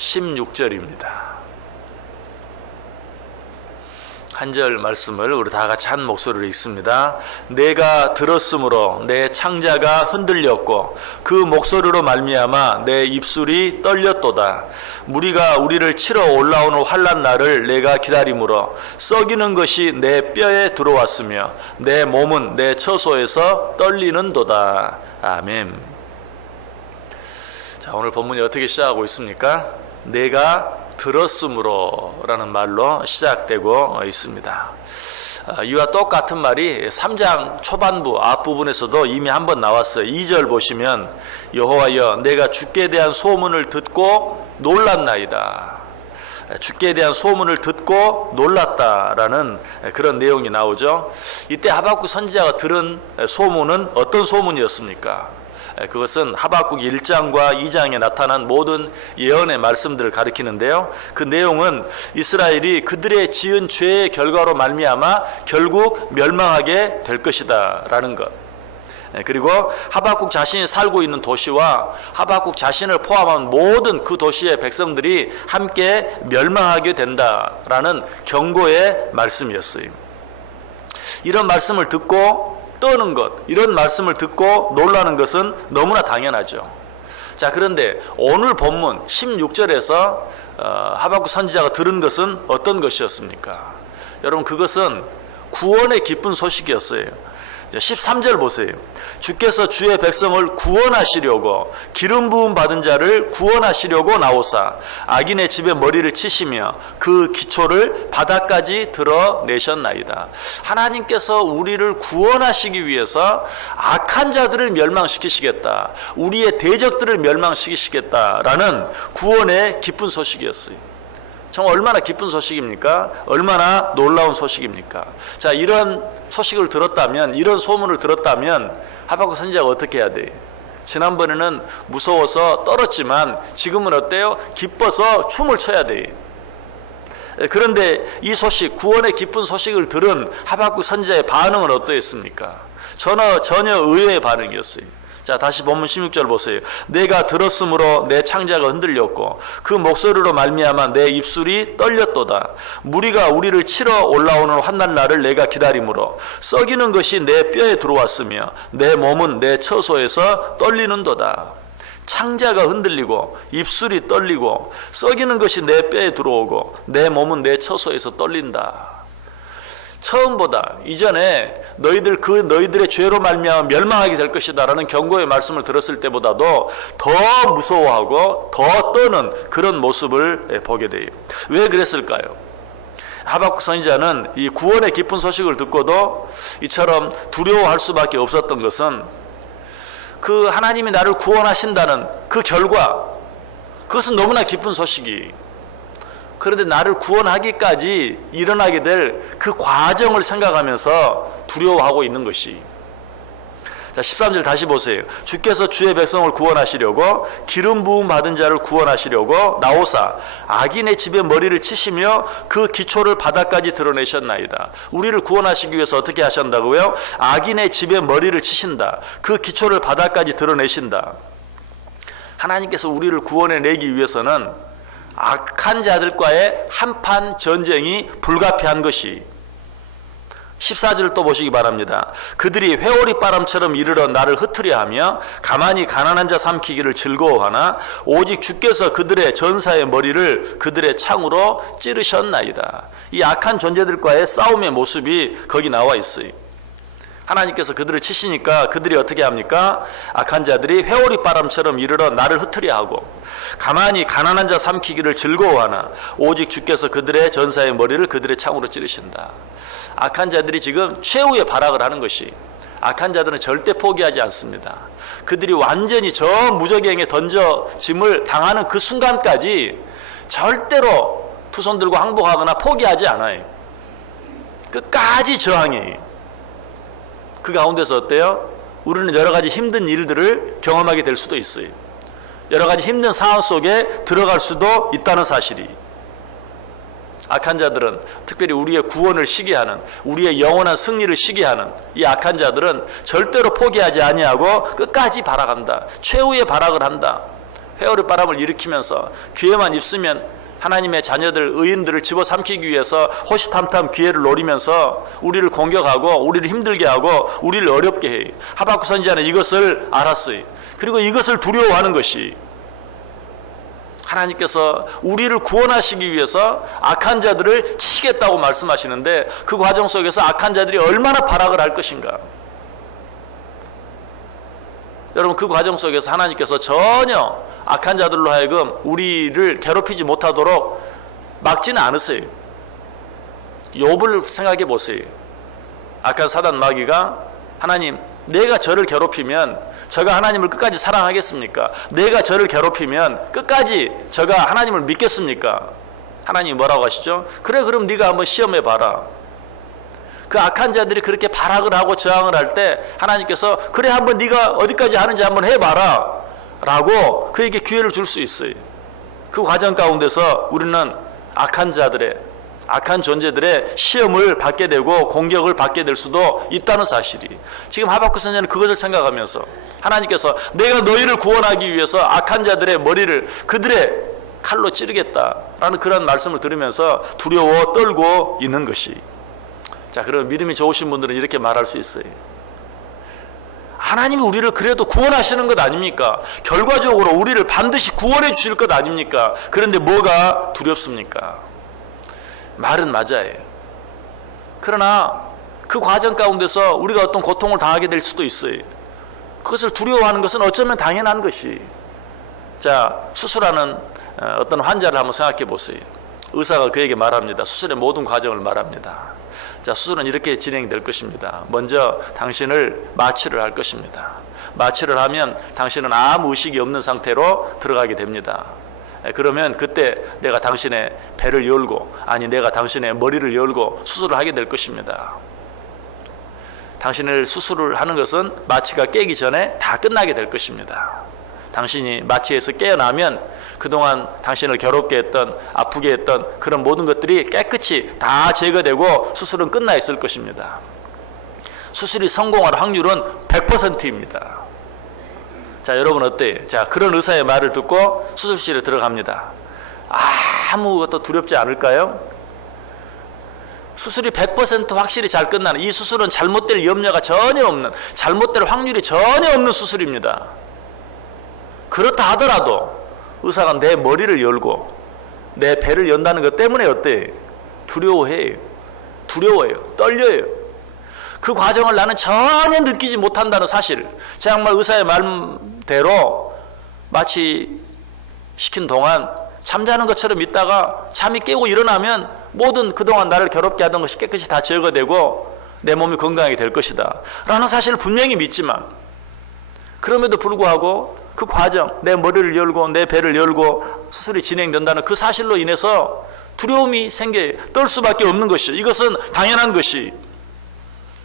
16절입니다. 한 절 말씀을 우리 다 같이 한 목소리로 읽습니다. 내가 들었으므로 내 창자가 흔들렸고 그 목소리로 말미암아 내 입술이 떨렸도다. 무리가 우리를 치러 올라오는 환난 날을 내가 기다림으로 썩이는 것이 내 뼈에 들어왔으며 내 몸은 내 처소에서 떨리는도다. 아멘. 자, 오늘 본문이 어떻게 시작하고 있습니까? 내가 들었으므로 라는 말로 시작되고 있습니다. 이와 똑같은 말이 3장 초반부 앞부분에서도 이미 한번 나왔어요. 2절 보시면 여호와여 내가 주께 대한 소문을 듣고 놀랐나이다. 주께 대한 소문을 듣고 놀랐다라는 그런 내용이 나오죠. 이때 하박국 선지자가 들은 소문은 어떤 소문이었습니까? 그것은 하박국 1장과 2장에 나타난 모든 예언의 말씀들을 가리키는데요. 그 내용은 이스라엘이 그들의 지은 죄의 결과로 말미암아 결국 멸망하게 될 것이다 라는 것. 그리고 하박국 자신이 살고 있는 도시와 하박국 자신을 포함한 모든 그 도시의 백성들이 함께 멸망하게 된다라는 경고의 말씀이었어요. 이런 말씀을 듣고 떠는 것, 이런 말씀을 듣고 놀라는 것은 너무나 당연하죠. 자, 그런데 오늘 본문 16절에서 하박국 선지자가 들은 것은 어떤 것이었습니까? 여러분, 그것은 구원의 기쁜 소식이었어요. 13절 보세요. 주께서 주의 백성을 구원하시려고 기름 부음 받은 자를 구원하시려고 나오사 악인의 집에 머리를 치시며 그 기초를 바닥까지 드러내셨나이다. 하나님께서 우리를 구원하시기 위해서 악한 자들을 멸망시키시겠다, 우리의 대적들을 멸망시키시겠다라는 구원의 기쁜 소식이었어요. 정말 얼마나 기쁜 소식입니까? 얼마나 놀라운 소식입니까? 자, 이런 소식을 들었다면, 이런 소문을 들었다면 하박국 선지자가 어떻게 해야 돼요? 지난번에는 무서워서 떨었지만 지금은 어때요? 기뻐서 춤을 춰야 돼요. 그런데 이 소식, 구원의 기쁜 소식을 들은 하박국 선지자의 반응은 어떠했습니까? 전혀 의외의 반응이었어요. 자, 다시 본문 16절 보세요. 내가 들었으므로 내 창자가 흔들렸고 그 목소리로 말미암아 내 입술이 떨렸도다. 무리가 우리를 치러 올라오는 환난 날을 내가 기다림으로 썩이는 것이 내 뼈에 들어왔으며 내 몸은 내 처소에서 떨리는도다. 창자가 흔들리고 입술이 떨리고 썩이는 것이 내 뼈에 들어오고 내 몸은 내 처소에서 떨린다. 처음보다 이전에 너희들의 죄로 말미암아 멸망하게 될 것이다라는 경고의 말씀을 들었을 때보다도 더 무서워하고 더 떠는 그런 모습을 보게 돼요. 왜 그랬을까요? 하박국 선지자는 이 구원의 기쁜 소식을 듣고도 이처럼 두려워할 수밖에 없었던 것은 그 하나님이 나를 구원하신다는 그 결과, 그것은 너무나 기쁜 소식이, 그런데 나를 구원하기까지 일어나게 될 그 과정을 생각하면서 두려워하고 있는 것이. 자, 13절 다시 보세요. 주께서 주의 백성을 구원하시려고 기름 부음 받은 자를 구원하시려고 나오사 악인의 집에 머리를 치시며 그 기초를 바닥까지 드러내셨나이다. 우리를 구원하시기 위해서 어떻게 하신다고요? 악인의 집에 머리를 치신다. 그 기초를 바닥까지 드러내신다. 하나님께서 우리를 구원해내기 위해서는 악한 자들과의 한판 전쟁이 불가피한 것이. 14절 또 보시기 바랍니다. 그들이 회오리 바람처럼 이르러 나를 흩으려 하며 가만히 가난한 자 삼키기를 즐거워하나 오직 주께서 그들의 전사의 머리를 그들의 창으로 찌르셨나이다. 이 악한 존재들과의 싸움의 모습이 거기 나와 있어요. 하나님께서 그들을 치시니까 그들이 어떻게 합니까? 악한 자들이 회오리 바람처럼 이르러 나를 흩으려 하고 가만히 가난한 자 삼키기를 즐거워하나 오직 주께서 그들의 전사의 머리를 그들의 창으로 찌르신다. 악한 자들이 지금 최후의 발악을 하는 것이, 악한 자들은 절대 포기하지 않습니다. 그들이 완전히 저 무저갱에 던져짐을 당하는 그 순간까지 절대로 두 손 들고 항복하거나 포기하지 않아요. 끝까지 저항해요. 그 가운데서 어때요? 우리는 여러 가지 힘든 일들을 경험하게 될 수도 있어요. 여러 가지 힘든 상황 속에 들어갈 수도 있다는 사실이. 악한 자들은, 특별히 우리의 구원을 시기하는, 우리의 영원한 승리를 시기하는 이 악한 자들은 절대로 포기하지 아니하고 끝까지 발악한다. 최후의 발악을 한다. 회오리 바람을 일으키면서 기회만 있으면 하나님의 자녀들, 의인들을 집어삼키기 위해서 호시탐탐 기회를 노리면서 우리를 공격하고 우리를 힘들게 하고 우리를 어렵게 해요. 하박국 선지자는 이것을 알았어요. 그리고 이것을 두려워하는 것이 하나님께서 우리를 구원하시기 위해서 악한 자들을 치겠다고 말씀하시는데 그 과정 속에서 악한 자들이 얼마나 발악을 할 것인가. 여러분, 그 과정 속에서 하나님께서 전혀 악한 자들로 하여금 우리를 괴롭히지 못하도록 막지는 않으세요. 욥을 생각해 보세요. 악한 사단 마귀가 하나님, 내가 저를 괴롭히면 저가 하나님을 끝까지 사랑하겠습니까? 내가 저를 괴롭히면 끝까지 저가 하나님을 믿겠습니까? 하나님이 뭐라고 하시죠? 그래, 그럼 네가 한번 시험해 봐라. 그 악한 자들이 그렇게 발악을 하고 저항을 할 때 하나님께서 그래, 한번 네가 어디까지 하는지 한번 해봐라 라고 그에게 기회를 줄 수 있어요. 그 과정 가운데서 우리는 악한 자들의, 악한 존재들의 시험을 받게 되고 공격을 받게 될 수도 있다는 사실이, 지금 하박국 선지자는 그것을 생각하면서 하나님께서 내가 너희를 구원하기 위해서 악한 자들의 머리를 그들의 칼로 찌르겠다라는 그런 말씀을 들으면서 두려워 떨고 있는 것이. 자, 그럼 믿음이 좋으신 분들은 이렇게 말할 수 있어요. 하나님이 우리를 그래도 구원하시는 것 아닙니까? 결과적으로 우리를 반드시 구원해 주실 것 아닙니까? 그런데 뭐가 두렵습니까? 말은 맞아요. 그러나 그 과정 가운데서 우리가 어떤 고통을 당하게 될 수도 있어요. 그것을 두려워하는 것은 어쩌면 당연한 것이. 자, 수술하는 어떤 환자를 한번 생각해 보세요. 의사가 그에게 말합니다. 수술의 모든 과정을 말합니다. 자, 수술은 이렇게 진행될 것입니다. 먼저 당신을 마취를 할 것입니다. 마취를 하면 당신은 아무 의식이 없는 상태로 들어가게 됩니다. 그러면 그때 내가 당신의 배를 열고, 아니 내가 당신의 머리를 열고 수술을 하게 될 것입니다. 당신을 수술을 하는 것은 마취가 깨기 전에 다 끝나게 될 것입니다. 당신이 마취에서 깨어나면 그동안 당신을 괴롭게 했던, 아프게 했던 그런 모든 것들이 깨끗이 다 제거되고 수술은 끝나 있을 것입니다. 수술이 성공할 확률은 100%입니다. 자, 여러분 어때요? 자, 그런 의사의 말을 듣고 수술실에 들어갑니다. 아무것도 두렵지 않을까요? 수술이 100% 확실히 잘 끝나는, 이 수술은 잘못될 염려가 전혀 없는, 잘못될 확률이 전혀 없는 수술입니다. 그렇다 하더라도 의사가 내 머리를 열고 내 배를 연다는 것 때문에 어때요? 두려워해요. 두려워요. 떨려요. 그 과정을 나는 전혀 느끼지 못한다는 사실. 정말 의사의 말대로 마취 시킨 동안 잠자는 것처럼 있다가 잠이 깨고 일어나면 모든 그동안 나를 괴롭게 하던 것이 깨끗이 다 제거되고 내 몸이 건강하게 될 것이다 라는 사실을 분명히 믿지만, 그럼에도 불구하고 그 과정, 내 머리를 열고 내 배를 열고 수술이 진행된다는 그 사실로 인해서 두려움이 생겨요. 떨 수밖에 없는 것이죠. 이것은 당연한 것이.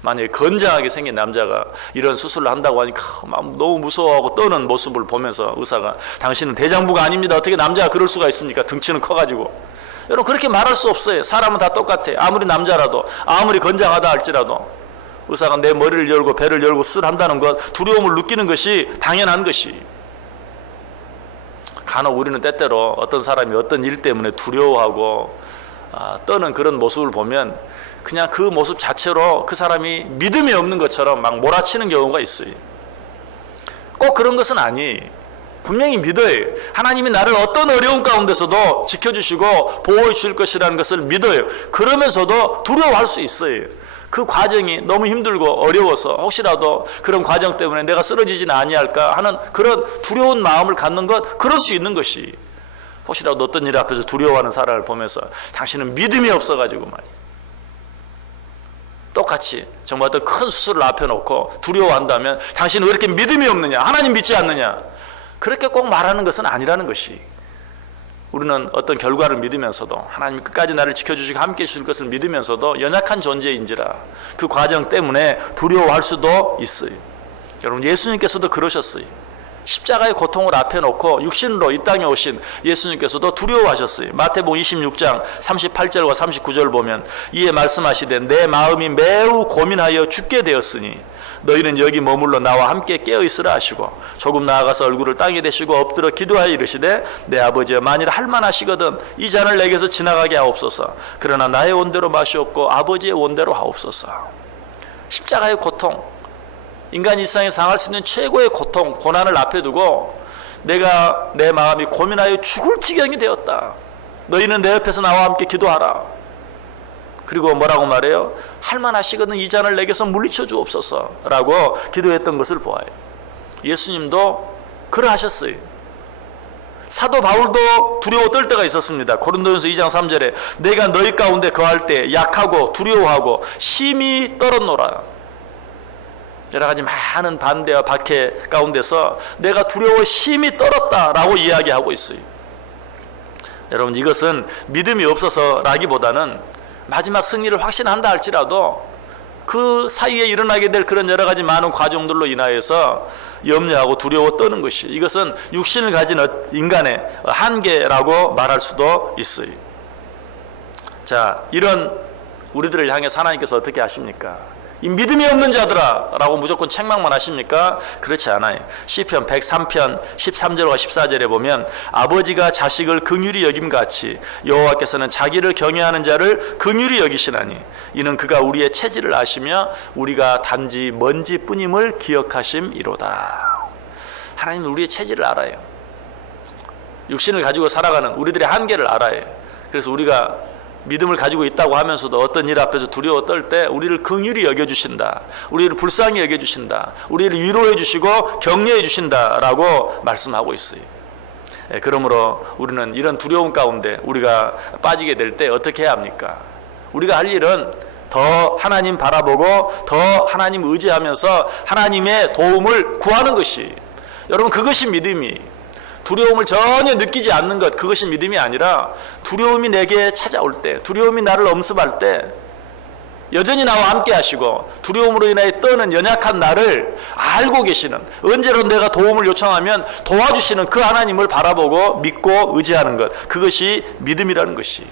만약에 건장하게 생긴 남자가 이런 수술을 한다고 하니까 너무 무서워하고 떠는 모습을 보면서 의사가 당신은 대장부가 아닙니다. 어떻게 남자가 그럴 수가 있습니까? 등치는 커가지고. 여러분, 그렇게 말할 수 없어요. 사람은 다 똑같아. 아무리 남자라도, 아무리 건장하다 할지라도 의사가 내 머리를 열고 배를 열고 수술한다는 것, 두려움을 느끼는 것이 당연한 것이. 간혹 우리는 때때로 어떤 사람이 어떤 일 때문에 두려워하고 떠는 그런 모습을 보면 그냥 그 모습 자체로 그 사람이 믿음이 없는 것처럼 막 몰아치는 경우가 있어요. 꼭 그런 것은 아니에요. 분명히 믿어요. 하나님이 나를 어떤 어려움 가운데서도 지켜주시고 보호해 주실 것이라는 것을 믿어요. 그러면서도 두려워할 수 있어요. 그 과정이 너무 힘들고 어려워서 혹시라도 그런 과정 때문에 내가 쓰러지지는 아니할까 하는 그런 두려운 마음을 갖는 것, 그럴 수 있는 것이. 혹시라도 어떤 일 앞에서 두려워하는 사람을 보면서 당신은 믿음이 없어가지고 말이에요. 똑같이 정말 어떤 큰 수술을 앞에 놓고 두려워한다면 당신은 왜 이렇게 믿음이 없느냐, 하나님 믿지 않느냐, 그렇게 꼭 말하는 것은 아니라는 것이. 우리는 어떤 결과를 믿으면서도 하나님 끝까지 나를 지켜주시고 함께해 주실 것을 믿으면서도 연약한 존재인지라 그 과정 때문에 두려워할 수도 있어요. 여러분, 예수님께서도 그러셨어요. 십자가의 고통을 앞에 놓고 육신으로 이 땅에 오신 예수님께서도 두려워하셨어요. 마태복음 26장 38절과 39절 보면 이에 말씀하시되 내 마음이 매우 고민하여 죽게 되었으니 너희는 여기 머물러 나와 함께 깨어 있으라 하시고 조금 나아가서 얼굴을 땅에 대시고 엎드려 기도하여 이르시되 내 아버지여 만일 할만하시거든 이 잔을 내게서 지나가게 하옵소서. 그러나 나의 원대로 마시옵고 아버지의 원대로 하옵소서. 십자가의 고통, 인간 일상에 당할 수 있는 최고의 고통, 고난을 앞에 두고 내가 내 마음이 고민하여 죽을 지경이 되었다. 너희는 내 옆에서 나와 함께 기도하라. 그리고 뭐라고 말해요? 할만하시거든 이 잔을 내게서 물리쳐 주옵소서 라고 기도했던 것을 보아요. 예수님도 그러하셨어요. 사도 바울도 두려워 떨 때가 있었습니다. 고린도전서 2장 3절에 내가 너희 가운데 거할 때 약하고 두려워하고 심히 떨었노라. 여러 가지 많은 반대와 박해 가운데서 내가 두려워 심히 떨었다라고 이야기하고 있어요. 여러분, 이것은 믿음이 없어서라기보다는 마지막 승리를 확신한다 할지라도 그 사이에 일어나게 될 그런 여러 가지 많은 과정들로 인하여서 염려하고 두려워 떠는 것이, 이것은 육신을 가진 인간의 한계라고 말할 수도 있어요. 자, 이런 우리들을 향해서 하나님께서 어떻게 하십니까? 이 믿음이 없는 자들아 라고 무조건 책망만 하십니까? 그렇지 않아요. 시편 103편 13절과 14절에 보면 아버지가 자식을 긍휼히 여김같이 여호와께서는 자기를 경외하는 자를 긍휼히 여기시나니 이는 그가 우리의 체질을 아시며 우리가 단지 먼지뿐임을 기억하심이로다. 하나님은 우리의 체질을 알아요. 육신을 가지고 살아가는 우리들의 한계를 알아요. 그래서 우리가 믿음을 가지고 있다고 하면서도 어떤 일 앞에서 두려워 떨 때 우리를 긍휼히 여겨주신다, 우리를 불쌍히 여겨주신다, 우리를 위로해 주시고 격려해 주신다라고 말씀하고 있어요. 그러므로 우리는 이런 두려움 가운데 우리가 빠지게 될 때 어떻게 해야 합니까? 우리가 할 일은 더 하나님 바라보고 더 하나님 의지하면서 하나님의 도움을 구하는 것이, 여러분, 그것이 믿음이, 두려움을 전혀 느끼지 않는 것, 그것이 믿음이 아니라 두려움이 내게 찾아올 때, 두려움이 나를 엄습할 때 여전히 나와 함께 하시고 두려움으로 인하여 떠는 연약한 나를 알고 계시는, 언제로 내가 도움을 요청하면 도와주시는 그 하나님을 바라보고 믿고 의지하는 것, 그것이 믿음이라는 것이.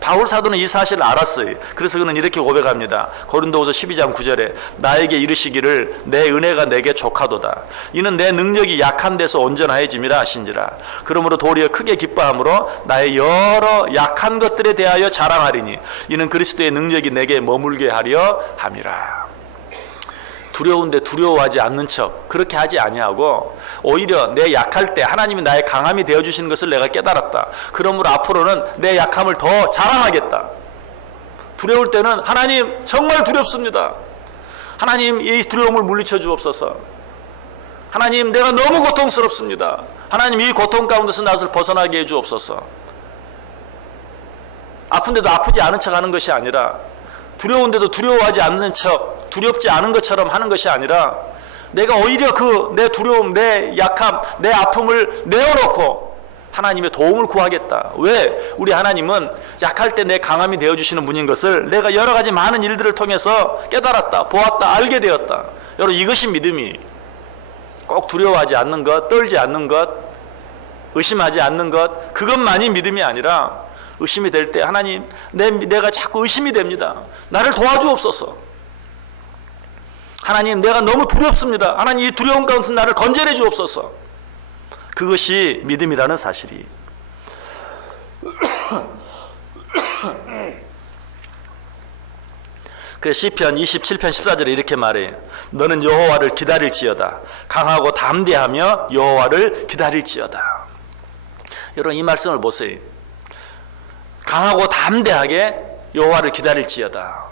바울 사도는 이 사실을 알았어요. 그래서 그는 이렇게 고백합니다. 고린도후서 12장 9절에 나에게 이르시기를 내 은혜가 내게 족하도다. 이는 내 능력이 약한 데서 온전하여짐이라 하신지라. 그러므로 도리어 크게 기뻐함으로 나의 여러 약한 것들에 대하여 자랑하리니 이는 그리스도의 능력이 내게 머물게 하려 함이라. 두려운데 두려워하지 않는 척 그렇게 하지 아니하고 오히려 내 약할 때 하나님이 나의 강함이 되어주시는 것을 내가 깨달았다. 그러므로 앞으로는 내 약함을 더 자랑하겠다. 두려울 때는 하나님 정말 두렵습니다. 하나님 이 두려움을 물리쳐 주옵소서. 하나님 내가 너무 고통스럽습니다. 하나님 이 고통 가운데서 나를 벗어나게 해 주옵소서. 아픈데도 아프지 않은 척 하는 것이 아니라, 두려운데도 두려워하지 않는 척, 두렵지 않은 것처럼 하는 것이 아니라 내가 오히려 그 내 두려움, 내 약함, 내 아픔을 내어놓고 하나님의 도움을 구하겠다. 왜? 우리 하나님은 약할 때 내 강함이 되어주시는 분인 것을 내가 여러 가지 많은 일들을 통해서 깨달았다, 보았다, 알게 되었다. 여러분, 이것이 믿음이, 꼭 두려워하지 않는 것, 떨지 않는 것, 의심하지 않는 것, 그것만이 믿음이 아니라 의심이 될 때 하나님 내가 자꾸 의심이 됩니다. 나를 도와주옵소서. 하나님 내가 너무 두렵습니다. 하나님 이 두려움 가운데서 나를 건져내 주옵소서. 그것이 믿음이라는 사실이. 그 시편 27편 14절에 이렇게 말해요. 너는 여호와를 기다릴지어다. 강하고 담대하며 여호와를 기다릴지어다. 여러분, 이 말씀을 보세요. 강하고 담대하게 여호와를 기다릴지어다.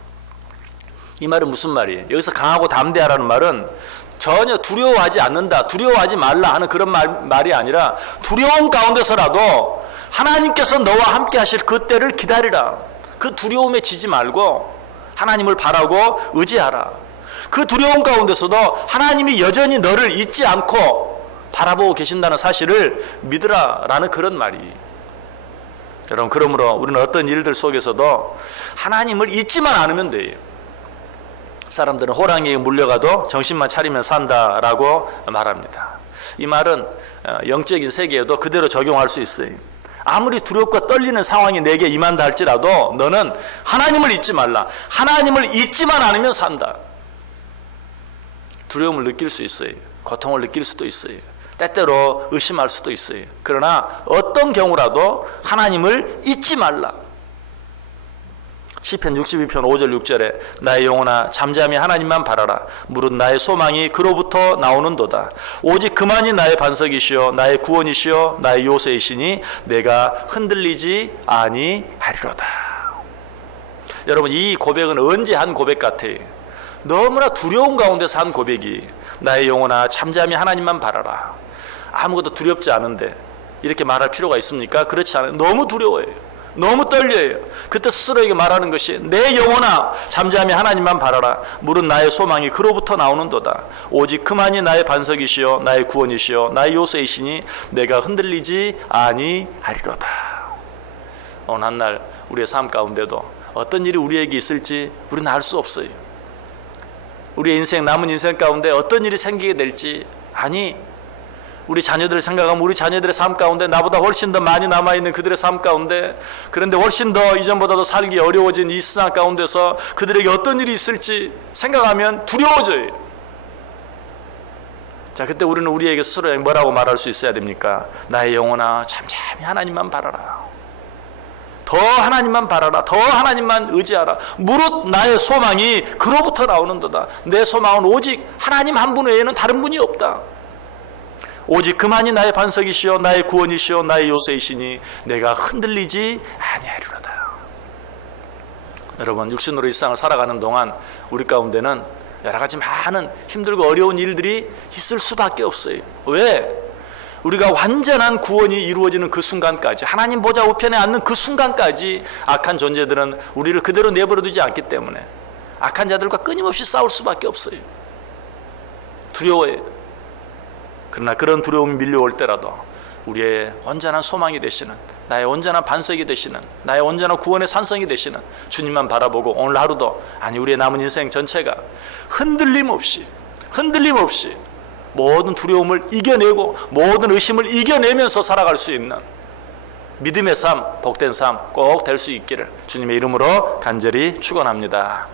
이 말은 무슨 말이에요? 여기서 강하고 담대하라는 말은 전혀 두려워하지 않는다, 두려워하지 말라 하는 그런 말이 아니라 두려움 가운데서라도 하나님께서 너와 함께 하실 그 때를 기다리라. 그 두려움에 지지 말고 하나님을 바라고 의지하라. 그 두려움 가운데서도 하나님이 여전히 너를 잊지 않고 바라보고 계신다는 사실을 믿으라 라는 그런 말이에요. 여러분, 그러므로 우리는 어떤 일들 속에서도 하나님을 잊지만 않으면 돼요. 사람들은 호랑이에 물려가도 정신만 차리면 산다라고 말합니다. 이 말은 영적인 세계에도 그대로 적용할 수 있어요. 아무리 두렵고 떨리는 상황이 내게 임한다 할지라도 너는 하나님을 잊지 말라. 하나님을 잊지만 않으면 산다. 두려움을 느낄 수 있어요. 고통을 느낄 수도 있어요. 때때로 의심할 수도 있어요. 그러나 어떤 경우라도 하나님을 잊지 말라. 시편 62편 5절 6절에 나의 영혼아 잠잠히 하나님만 바라라. 무릇 나의 소망이 그로부터 나오는도다. 오직 그만이 나의 반석이시요 나의 구원이시요 나의 요새이시니 내가 흔들리지 아니하리로다. 여러분, 이 고백은 언제 한 고백 같아요? 너무나 두려움 가운데서 한 고백이 나의 영혼아 잠잠히 하나님만 바라라. 아무것도 두렵지 않은데 이렇게 말할 필요가 있습니까? 그렇지 않아요. 너무 두려워요. 너무 떨려요. 그때 스스로에게 말하는 것이 내 영혼아 잠잠히 하나님만 바라라. 무릇 나의 소망이 그로부터 나오는도다. 오직 그만이 나의 반석이시요 나의 구원이시요 나의 요새이시니 내가 흔들리지 아니하리로다. 어느 한날 우리의 삶 가운데도 어떤 일이 우리에게 있을지 우리는 알 수 없어요. 우리의 인생, 남은 인생 가운데 어떤 일이 생기게 될지, 아니 우리 자녀들을 생각하면 우리 자녀들의 삶 가운데 나보다 훨씬 더 많이 남아있는 그들의 삶 가운데, 그런데 훨씬 더 이전보다도 살기 어려워진 이 세상 가운데서 그들에게 어떤 일이 있을지 생각하면 두려워져요. 자, 그때 우리는 우리에게 스스로 뭐라고 말할 수 있어야 됩니까? 나의 영혼아 잠잠히 하나님만 바라라. 더 하나님만 바라라. 더 하나님만 의지하라. 무릇 나의 소망이 그로부터 나오는도다. 내 소망은 오직 하나님 한 분 외에는 다른 분이 없다. 오직 그만이 나의 반석이시요 나의 구원이시요 나의 요새이시니 내가 흔들리지 아니하리로다. 여러분, 육신으로 이 세상을 살아가는 동안 우리 가운데는 여러 가지 많은 힘들고 어려운 일들이 있을 수밖에 없어요. 왜? 우리가 완전한 구원이 이루어지는 그 순간까지, 하나님 보좌 우편에 앉는 그 순간까지 악한 존재들은 우리를 그대로 내버려 두지 않기 때문에 악한 자들과 끊임없이 싸울 수밖에 없어요. 두려워요. 그러나 그런 두려움이 밀려올 때라도 우리의 온전한 소망이 되시는, 나의 온전한 반석이 되시는, 나의 온전한 구원의 산성이 되시는 주님만 바라보고 오늘 하루도, 아니 우리의 남은 인생 전체가 흔들림 없이 모든 두려움을 이겨내고 모든 의심을 이겨내면서 살아갈 수 있는 믿음의 삶, 복된 삶 꼭 될 수 있기를 주님의 이름으로 간절히 축원합니다.